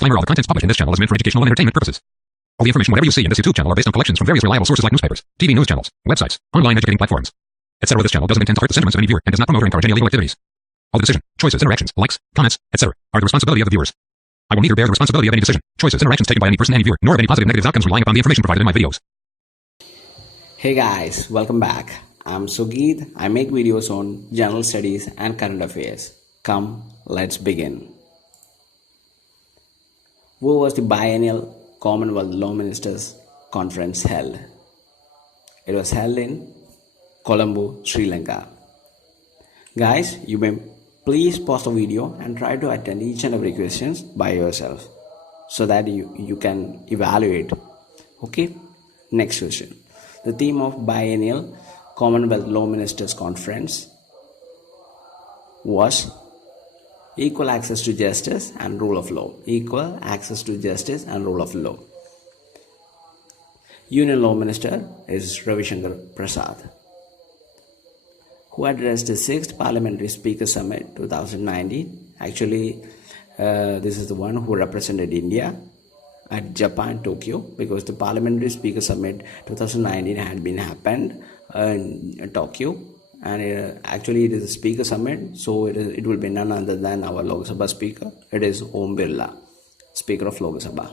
Disclaimer: all the contents published in this channel is meant for educational and entertainment purposes. All the information, whatever you see in this YouTube channel, are based on collections from various reliable sources like newspapers, TV news channels, websites, online educating platforms, etc. This channel doesn't intend to hurt the sentiments of any viewer and does not promote or encourage any illegal activities. All the decisions, choices, interactions, likes, comments, etc. are the responsibility of the viewers. I will neither bear the responsibility of any decision, choices, interactions taken by any person, any viewer, nor of any positive negative outcomes relying upon the information provided in my videos. Hey guys, welcome back. I'm Sugit. I make videos on general studies and current affairs. Come, let's begin. Where was the biennial Commonwealth Law Ministers Conference held? It was held in Colombo, Sri Lanka. Guys, you may please pause the video and try to attend each and every questions by yourself so that you can evaluate. Okay, next question. The theme of biennial Commonwealth Law Ministers Conference was equal access to justice and rule of law. Equal access to justice and rule of law. Union Law Minister is Ravi Shankar Prasad, who addressed the 6th Parliamentary Speaker Summit 2019. Actually, this is the one who represented India at Japan, Tokyo, because the Parliamentary Speaker Summit 2019 had been happened in Tokyo, and actually it is a Speaker Summit, so it will be none other than our Lok Sabha Speaker. It is Om Birla, Speaker of Lok Sabha.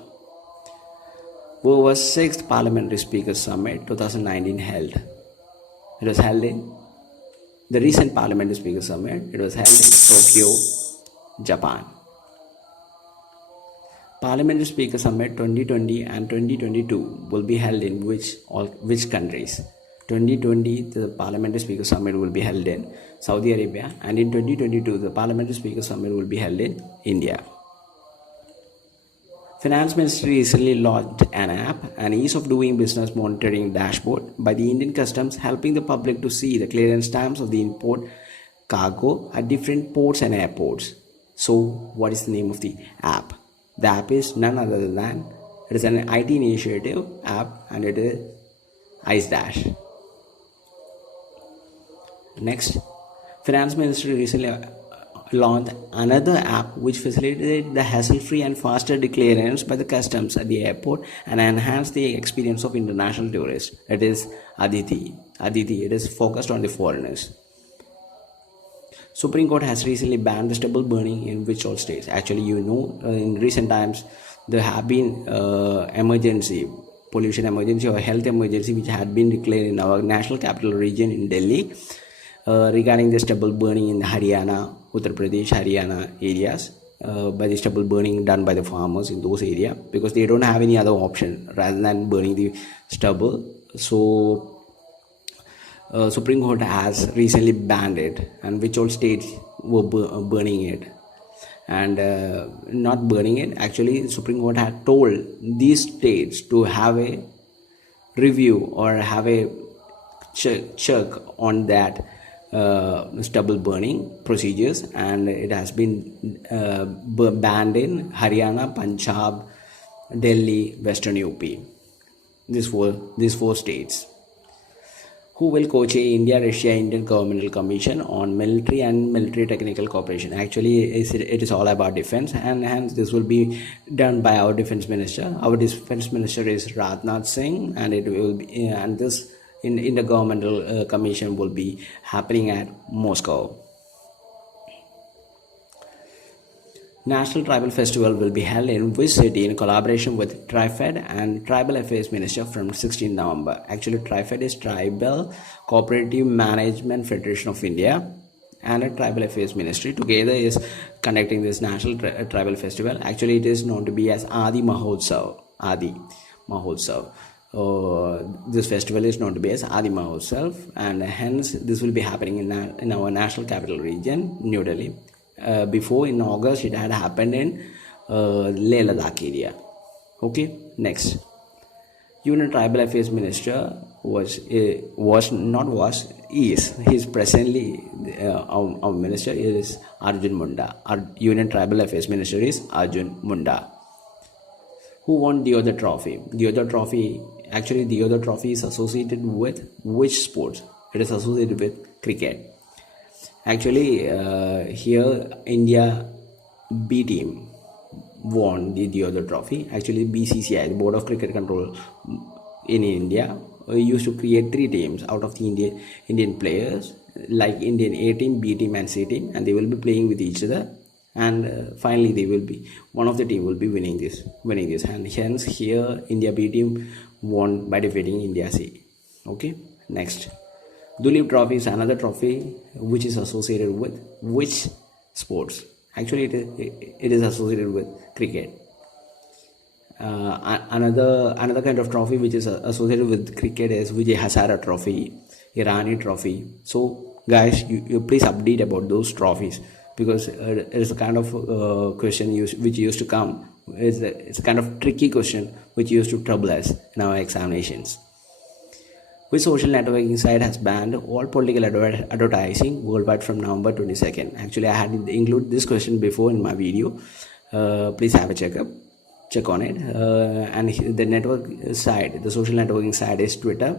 Where was 6th Parliamentary Speaker Summit 2019 held? It was held in the recent Parliamentary Speaker Summit. It was held in Tokyo, Japan. Parliamentary Speaker Summit 2020 and 2022 will be held in which countries? 2020, the Parliamentary Speaker Summit will be held in Saudi Arabia, and in 2022, the Parliamentary Speaker Summit will be held in India. Finance Ministry recently launched an app, an ease of doing business monitoring dashboard by the Indian Customs, helping the public to see the clearance stamps of the import cargo at different ports and airports. So, what is the name of the app? The app is none other than, it is an IT initiative app, and it is IceDash. Next, Finance Ministry recently launched another app which facilitates the hassle-free and faster declarance by the customs at the airport and enhance the experience of international tourists. It is Aditi. It is focused on the foreigners. Supreme Court has recently banned the stubble burning in which all states? Actually, in recent times there have been pollution emergency or health emergency which had been declared in our national capital region in Delhi regarding the stubble burning in Haryana, Uttar Pradesh, Haryana areas, by the stubble burning done by the farmers in those areas, because they don't have any other option rather than burning the stubble. So Supreme Court has recently banned it, and which all states were burning it and not burning it. Actually, Supreme Court had told these states to have a review or have a check on that stubble burning procedures, and it has been banned in Haryana, Punjab, Delhi, Western UP. These four states. Who will co-chair India-Russia Intergovernmental Commission on Military and Military Technical Cooperation? Actually, it is all about defense, and hence this will be done by our defense minister. Our defense minister is Rajnath Singh, and it will be, and this intergovernmental commission will be happening at Moscow. National Tribal Festival will be held in which city in collaboration with TriFed and Tribal Affairs Minister from 16 November. Actually, TriFed is Tribal Cooperative Management Federation of India, and a Tribal Affairs Ministry together is conducting this National Tribal Festival. Actually, it is known to be as Adi Mahotsav. This festival is known to be as Adi Mahotsav, and hence this will be happening in our national capital region, New Delhi. Before, in August, it had happened in Leh Ladakh area. Okay, next. Union Tribal Affairs Minister is presently our minister is Arjun Munda. Our Union Tribal Affairs Minister is Arjun Munda. Who won Deodhar Trophy? Deodhar Trophy is associated with which sports? It is associated with cricket. Actually, here India B team won the Deodhar Trophy. Actually, BCCI, the Board of Cricket Control in India, used to create 3 teams out of the Indian players, like Indian A team, B team, and C team, and they will be playing with each other. And finally, they will be one of the team will be winning this, and hence here India B team won by defeating India C. Okay, next, Dulip Trophy is another trophy which is associated with which sports? Actually, it is associated with cricket. Another kind of trophy which is associated with cricket is Vijay Hazare Trophy, Irani Trophy. So guys, you please update about those trophies, because it is a kind of question which used to come. It's a kind of tricky question which used to trouble us in our examinations. Which social networking site has banned all political advertising worldwide from November 22nd? Actually, I had included this question before in my video. Please have a check on it. And the network site, the social networking site, is Twitter.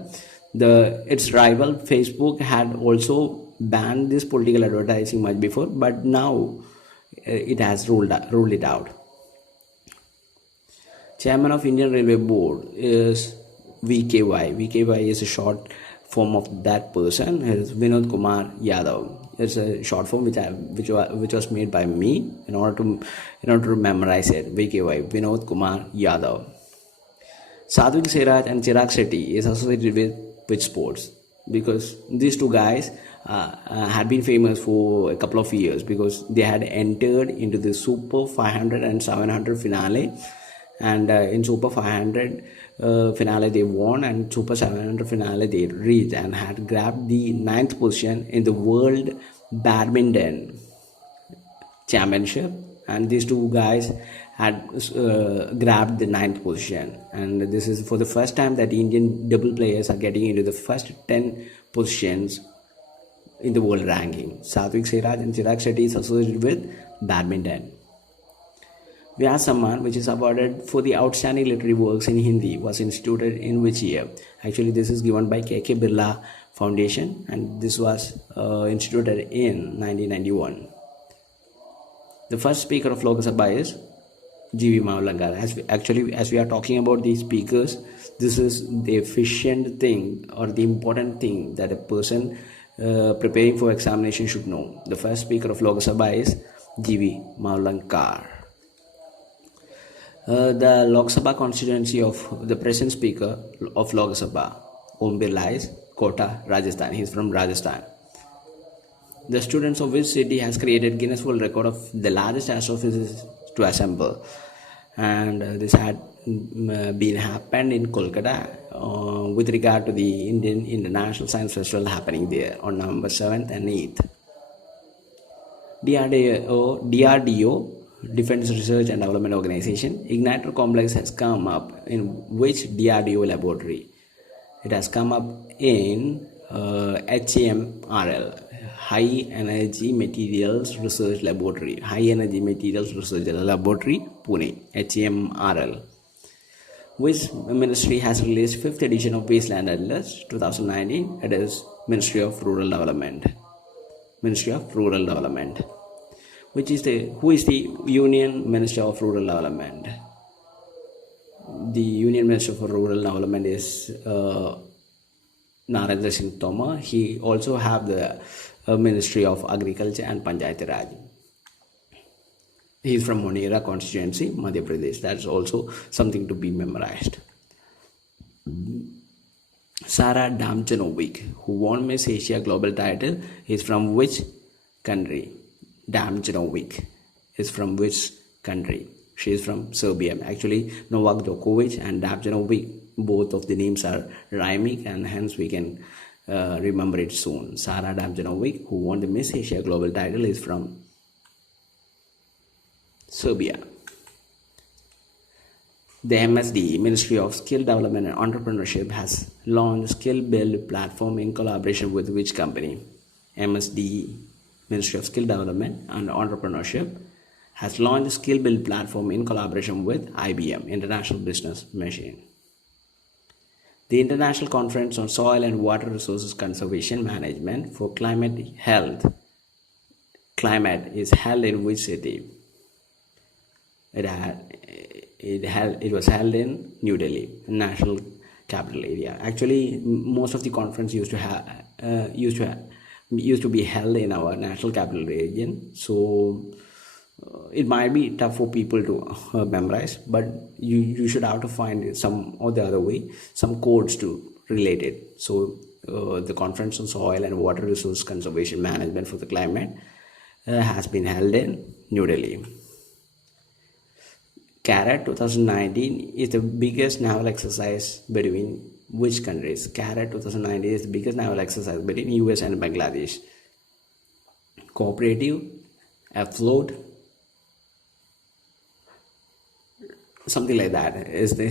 Its rival Facebook had also banned this political advertising much before, but now it has ruled it out. Chairman of Indian Railway Board is VKY. VKY is a short form of that person. It is Vinod Kumar Yadav. It's a short form which was made by me in order to memorize it. VKY, Vinod Kumar Yadav. Sadhvik Siraj and Chirag Shetty is associated with which sports? Because these two guys had been famous for a couple of years, because they had entered into the Super 500 and 700 finale, and in Super 500 finale they won, and Super 700 finale they reached and had grabbed the 9th position in the World Badminton Championship. And these two guys had grabbed the 9th position, and this is for the first time that Indian double players are getting into the first 10 positions in the world ranking. Sadhvik Siraj and Chirag Shetty is associated with badminton. Vyas Samman, which is awarded for the outstanding literary works in Hindi, was instituted in which year? Actually, this is given by K.K. Birla Foundation, and this was instituted in 1991. The first Speaker of Lok Sabha is G.V. Mavlangar. As we are talking about these speakers, this is the efficient thing or the important thing that a person preparing for examination should know. The first Speaker of Lok Sabha is G.V. Mavlangar. The Lok Sabha constituency of the present Speaker of Lok Sabha, Om Birla, is Kota, Rajasthan. He is from Rajasthan. The students of which city has created Guinness World Record of the largest astrophysicists to assemble? And this had been happened in Kolkata with regard to the Indian International Science Festival happening there on November 7th and 8th. DRDO, Defense Research and Development Organization, Igniter Complex has come up in which DRDO laboratory? It has come up in HAMRL, High Energy Materials Research Laboratory, Pune, HAMRL. Which ministry has released 5th edition of Wasteland Atlas 2019? It is Ministry of Rural Development. Who is the Union Minister of Rural Development? The Union Minister for Rural Development is Narendra Singh Tomar. He also have the Ministry of Agriculture and Panchayati Raj. He is from Monera constituency, Madhya Pradesh. That's also something to be memorized. Sarah Damjanovic, who won Miss Asia Global title, is from which country? Damjanovic is from which country? She is from Serbia. Actually, Novak Djokovic and Damjanovic, both of the names are rhyming, and hence we can remember it soon. Sarah Damjanovic, who won the Miss Asia Global title, is from Serbia. The MSD, Ministry of Skill Development and Entrepreneurship, has launched Skill Build platform in collaboration with which company? MSD, Ministry of Skill Development and Entrepreneurship, has launched Skill Build platform in collaboration with IBM, International Business Machine. The International Conference on Soil and Water Resources Conservation Management for Climate Health, CLIMAT, is held in which city? It was held in New Delhi, national capital area. Actually, most of the conference used to be held in our national capital region. So it might be tough for people to memorize, but you should have to find some or the other way, some codes to relate it. So the Conference on Soil and Water Resource Conservation Management for the Climate has been held in New Delhi. CARAT 2019 is the biggest naval exercise between which countries? CARAT 2019 is the biggest naval exercise between US and Bangladesh. Cooperative, afloat, something like that is the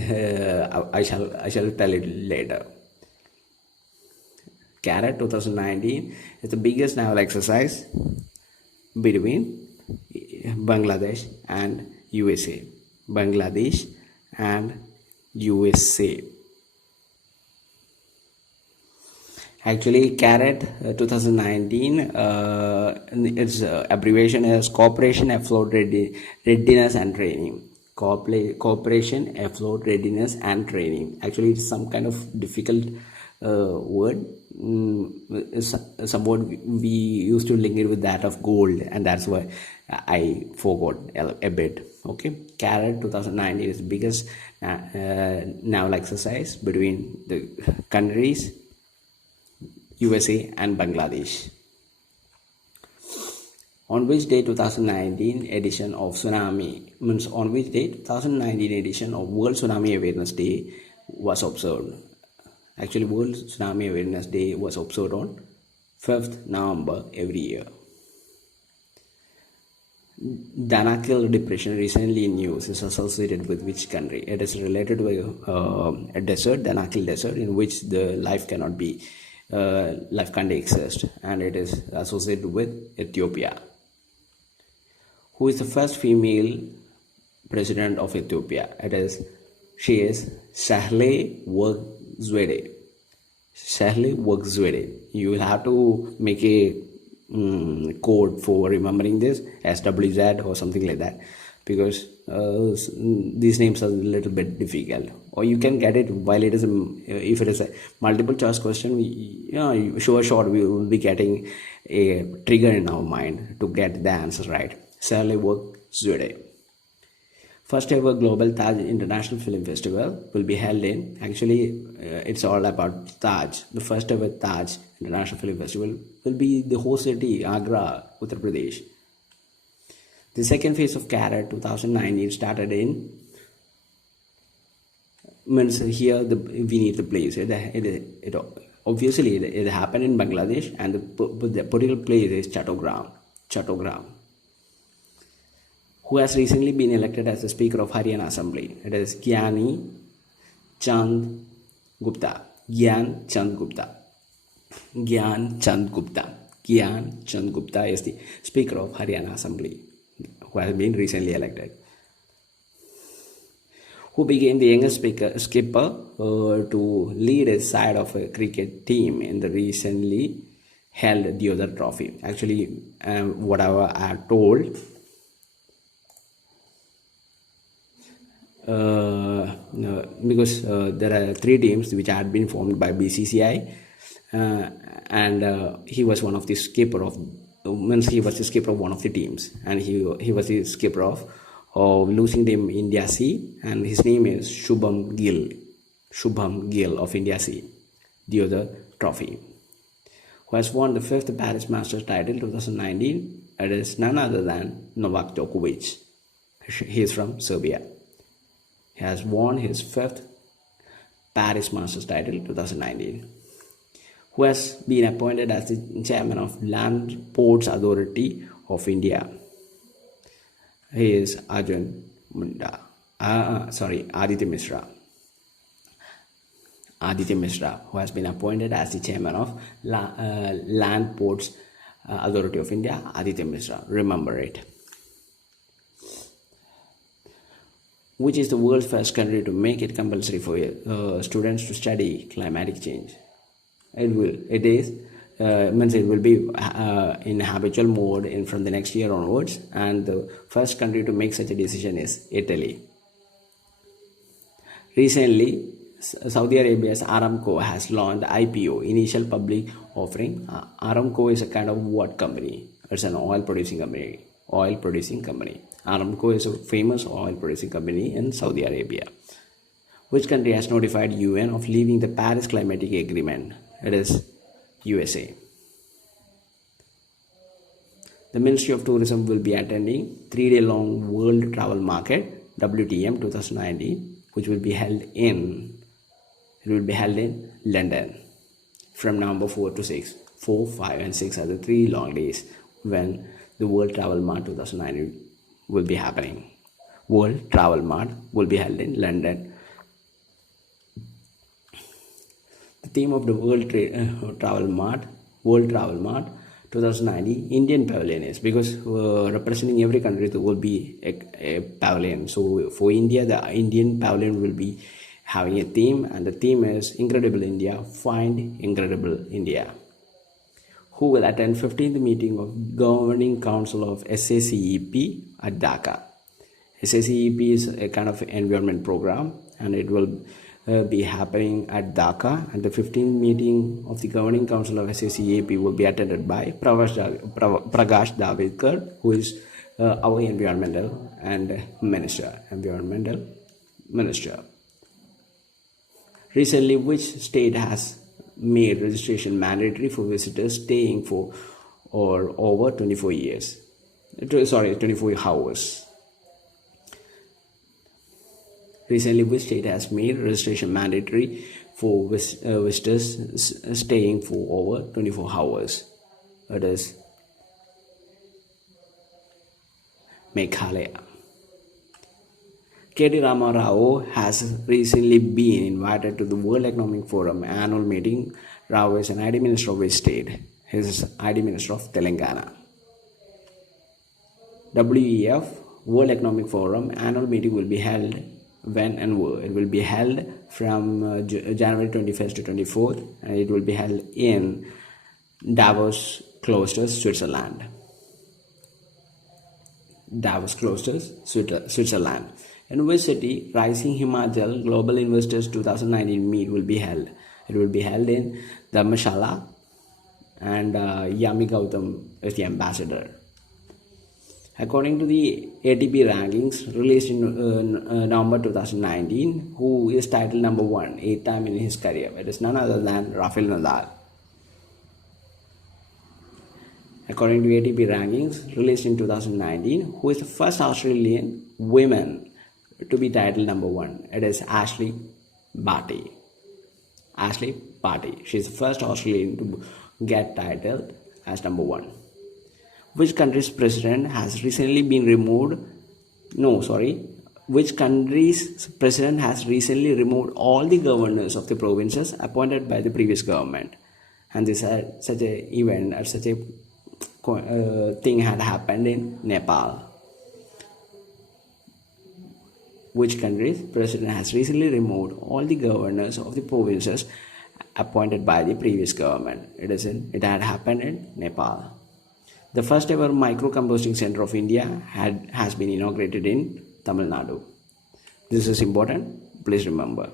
I shall tell it later. CARAT 2019 is the biggest naval exercise between Bangladesh and USA. Bangladesh and USA. Actually, CARAT 2019, its abbreviation is Cooperation Afloat Readiness and Training. Cooperation Afloat Readiness and Training. Actually, it's some kind of difficult word. Some word we used to link it with that of gold, and that's why I forgot a bit. Okay, CARAT 2019 is the biggest naval exercise between the countries USA and Bangladesh. On which day 2019 edition of Tsunami, means on which day 2019 edition of World Tsunami Awareness Day was observed? Actually, World Tsunami Awareness Day was observed on 5th November every year. Danakil depression, recently in news, is associated with which country? It is related to a desert, Danakil desert, in which the life can't exist, and it is associated with Ethiopia. Who is the first female president of Ethiopia? She is Sahle Work Zwede. You will have to make a code for remembering this, SWZ or something like that, because these names are a little bit difficult. Or you can get it while it is if it is a multiple choice question. Sure we will be getting a trigger in our mind to get the answers right. Sahle Work Zwede. First ever Global Taj International Film Festival will be held in, actually it's all about Taj. The first ever Taj International Film Festival will be the host city, Agra, Uttar Pradesh. The second phase of CARAT 2019 started in, means here we need the place. It obviously it happened in Bangladesh, and the particular place is Chattogram. Who has recently been elected as the Speaker of Haryana Assembly? It is Gyan Chand Gupta is the Speaker of Haryana Assembly, who has been recently elected. Who became the youngest skipper to lead a side of a cricket team in the recently held Deodhar Trophy? Actually, whatever I have told, because there are 3 teams which had been formed by BCCI, and he was one of the skipper of, he was the skipper of one of the teams, and he was the skipper of losing team India C, and his name is Shubham Gill of India C, Deodhar Trophy, who has won the 5th Paris Masters title 2019. It is none other than Novak Djokovic. He is from Serbia. He has won his 5th Paris Masters title 2019. Who has been appointed as the chairman of Land Ports Authority of India? He is Aditya Mishra, who has been appointed as the chairman of Land Ports Authority of India. Aditya Mishra, remember it. Which is the world's first country to make it compulsory for students to study climatic change? It is means it will be in habitual mode from the next year onwards, and the first country to make such a decision is Italy. Recently, Saudi Arabia's Aramco has launched IPO, initial public offering. Aramco is a kind of what company? It's an oil producing company. Aramco is a famous oil producing company in Saudi Arabia. Which country has notified UN of leaving the Paris Climatic Agreement? It is USA. The Ministry of Tourism will be attending 3-day-long World Travel Market WTM 2019, which will be held in London from November 4 to 6. 4, 5 and 6 are the 3 long days when the World Travel Mart 2019 will be happening. World Travel Mart will be held in London. The theme of the World Travel Mart 2019 Indian Pavilion is, because representing every country there will be a pavilion. So for India, the Indian Pavilion will be having a theme, and the theme is Incredible India, Find Incredible India. Who will attend 15th meeting of Governing Council of SACEP at Dhaka? SACEP is a kind of environment program, and it will be happening at Dhaka, and the 15th meeting of the Governing Council of SACEP will be attended by Prakash Javadekar, who is our environmental minister. Recently, which state has made registration mandatory for visitors staying for or over 24 hours? Recently, which state has made registration mandatory for visitors staying for over 24 hours? It is Meghalaya. K.T. Rama Rao has recently been invited to the World Economic Forum annual meeting. Rao is an ID Minister of which state? He is ID Minister of Telangana. WEF, World Economic Forum annual meeting will be held when and where? It will be held from January 21st to 24th, and it will be held in Davos Cloisters, Switzerland. In which city Rising Himachal Global Investors 2019 meet will be held? It will be held in Dharamshala, and Yami Gautam is the ambassador. According to the ATP rankings released in November 2019, who is titled number 1 8th time in his career? It is none other than Rafael Nadal. According to ATP rankings released in 2019, who is the first Australian woman to be titled number 1? It is Ashley Barty. She is the first Australian to get titled as number 1. Which country's president has recently been removed? Which country's president has recently removed all the governors of the provinces appointed by the previous government? And this such a event or such a thing had happened in Nepal. Which country's president has recently removed all the governors of the provinces appointed by the previous government? It had happened in Nepal. The first ever micro-composting center of India has been inaugurated in Tamil Nadu. This is important, please remember.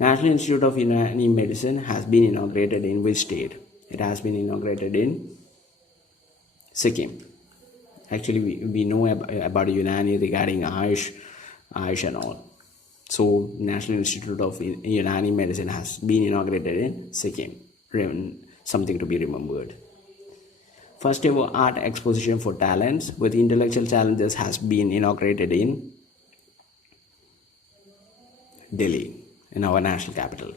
National Institute of Unani Medicine has been inaugurated in which state? It has been inaugurated in Sikkim. Actually, we know about Unani regarding Ayush and all. So, National Institute of Unani Medicine has been inaugurated in Sikkim. Something to be remembered. First ever art exposition for talents with intellectual challenges has been inaugurated in Delhi, in our national capital.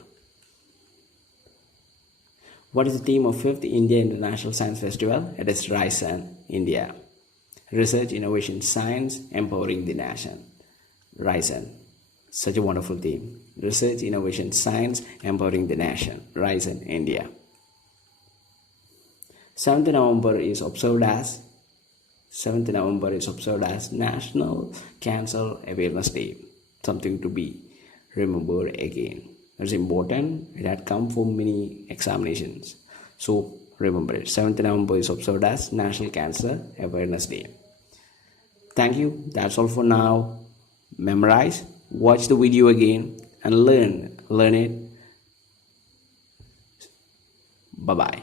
What is the theme of 5th India International Science Festival? It is Rise and India. Research, innovation, science, empowering the nation. Rise and. Such a wonderful theme. Research, innovation, science, empowering the nation. Rise and India. 7th November is observed as National Cancer Awareness Day. Something to be remembered again. It's important. It had come for many examinations. So remember it. 7th November is observed as National Cancer Awareness Day. Thank you. That's all for now. Memorize, watch the video again, and learn it. Bye bye.